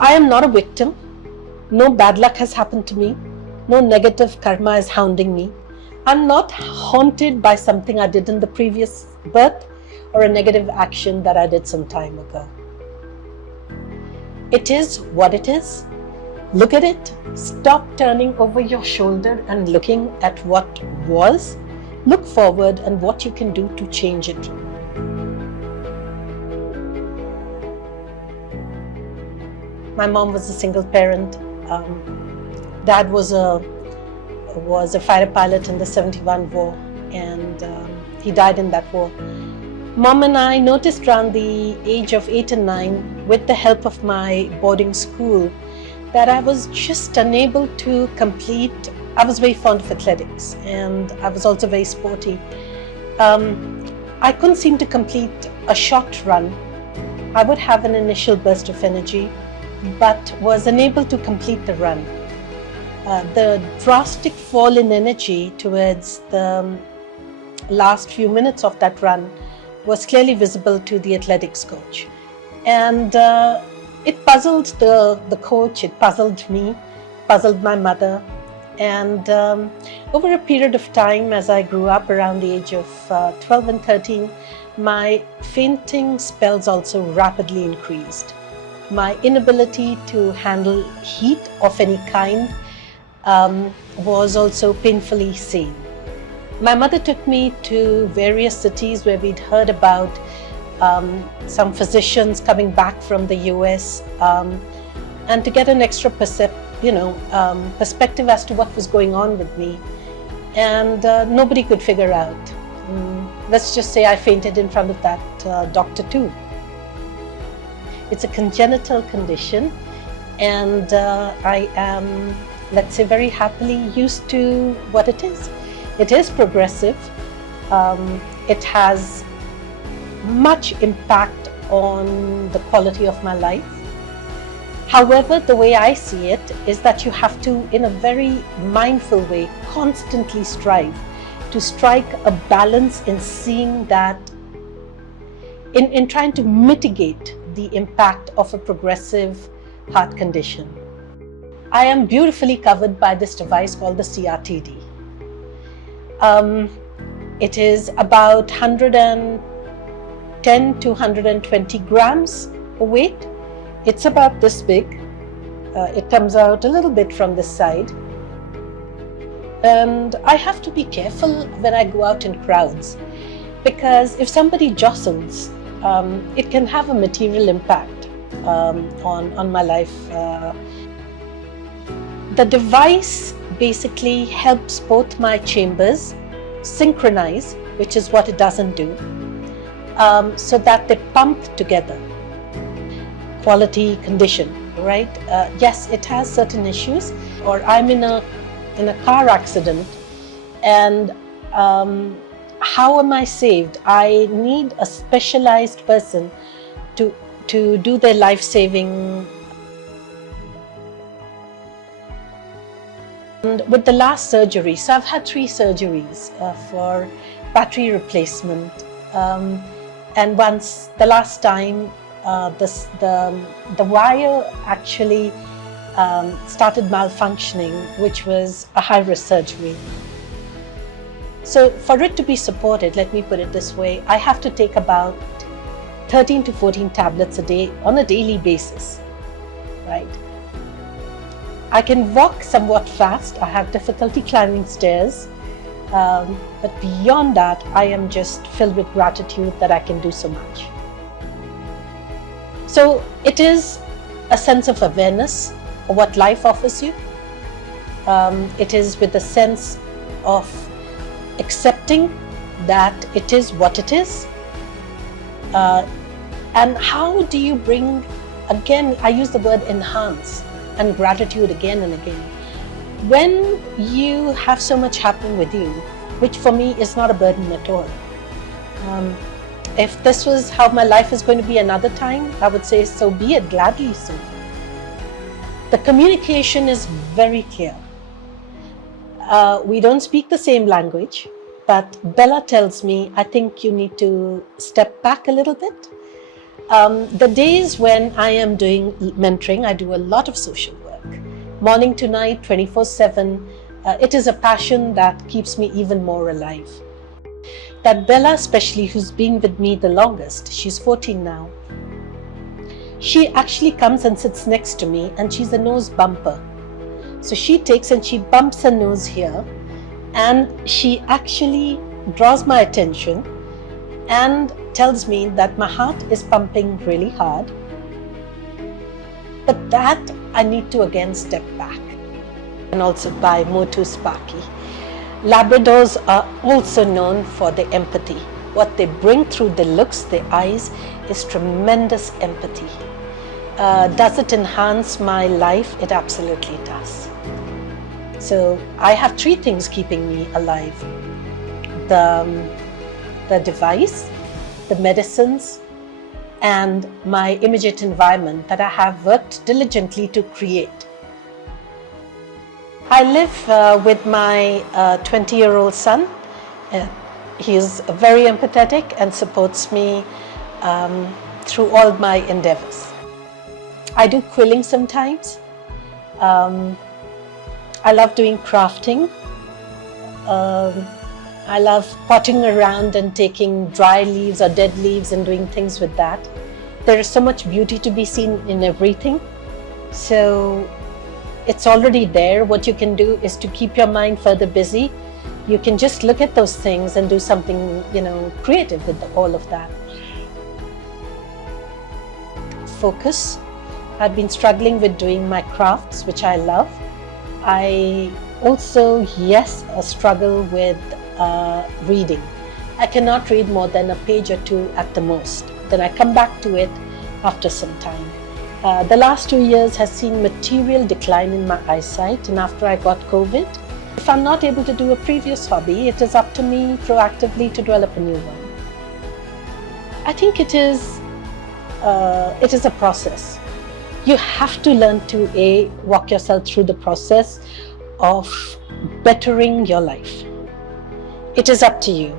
I am not a victim. No bad luck has happened to me. No negative karma is hounding me. I'm not haunted by something I did in the previous birth or a negative action that I did some time ago. It is what it is. Look at it. Stop turning over your shoulder and looking at what was. Look forward and what you can do to change it. My mom was a single parent. Dad was a fighter pilot in the 71 war, and he died in that war. Mom and I noticed around the age of 8 and 9, with the help of my boarding school, that I was just unable to complete. I was very fond of athletics, and I was also very sporty. I couldn't seem to complete a short run. I would have an initial burst of energy, but was unable to complete the run. The drastic fall in energy towards the last few minutes of that run was clearly visible to the athletics coach. And it puzzled the coach, it puzzled me, puzzled my mother. And over a period of time, as I grew up around the age of 12 and 13, my fainting spells also rapidly increased. My inability to handle heat of any kind was also painfully seen. My mother took me to various cities where we'd heard about some physicians coming back from the US, and to get an extra perspective as to what was going on with me. And nobody could figure out. Let's just say I fainted in front of that doctor too. It's a congenital condition, and I am, let's say, very happily used to what it is. It is progressive. It has much impact on the quality of my life. However, the way I see it is that you have to, in a very mindful way, constantly strive to strike a balance in seeing that, in trying to mitigate the impact of a progressive heart condition. I am beautifully covered by this device called the CRT-D. It is about 110 to 120 grams of weight. It's about this big. It comes out a little bit from this side. And I have to be careful when I go out in crowds, because if somebody jostles, it can have a material impact on my life. The device basically helps both my chambers synchronize, which is what it doesn't do, so that they pump together. Quality condition, right? Yes, it has certain issues. Or I'm in a car accident, and how am I saved? I need a specialized person to do their life-saving. And with the last surgery, so I've had 3 surgeries for battery replacement, and once the last time the wire actually started malfunctioning, which was a high-risk surgery. So for it to be supported, let me put it this way, I have to take about 13 to 14 tablets a day on a daily basis, right? I can walk somewhat fast. I have difficulty climbing stairs, but beyond that, I am just filled with gratitude that I can do so much. So it is a sense of awareness of what life offers you. It is with a sense of accepting that it is what it is. And how do you bring, again, I use the word enhance, and gratitude again and again. When you have so much happening with you, which for me is not a burden at all. If this was how my life is going to be another time, I would say so be it, gladly so. The communication is very clear. We don't speak the same language, but Bella tells me, I think you need to step back a little bit. The days when I am doing mentoring, I do a lot of social work. Morning to night, 24/7. It is a passion that keeps me even more alive. That Bella especially, who's been with me the longest, she's 14 now. She actually comes and sits next to me, and she's a nose bumper. So she takes and she bumps her nose here, and she actually draws my attention and tells me that my heart is pumping really hard, but that I need to again step back. And also by Motu Sparky. Labradors are also known for their empathy. What they bring through their looks, their eyes, is tremendous empathy. Does it enhance my life? It absolutely does. So I have three things keeping me alive. The device, the medicines, and my immediate environment that I have worked diligently to create. I live with my 20-year-old son. He is very empathetic and supports me through all my endeavors. I do quilling sometimes. I love doing crafting. I love potting around and taking dry leaves or dead leaves and doing things with that. There is so much beauty to be seen in everything. So it's already there. What you can do is to keep your mind further busy. You can just look at those things and do something, creative with all of that. Focus. I've been struggling with doing my crafts, which I love. I also, struggle with reading. I cannot read more than a page or two at the most. Then I come back to it after some time. The last 2 years has seen material decline in my eyesight, and after I got COVID, if I'm not able to do a previous hobby, it is up to me proactively to develop a new one. I think it is a process. You have to learn to walk yourself through the process of bettering your life. It is up to you.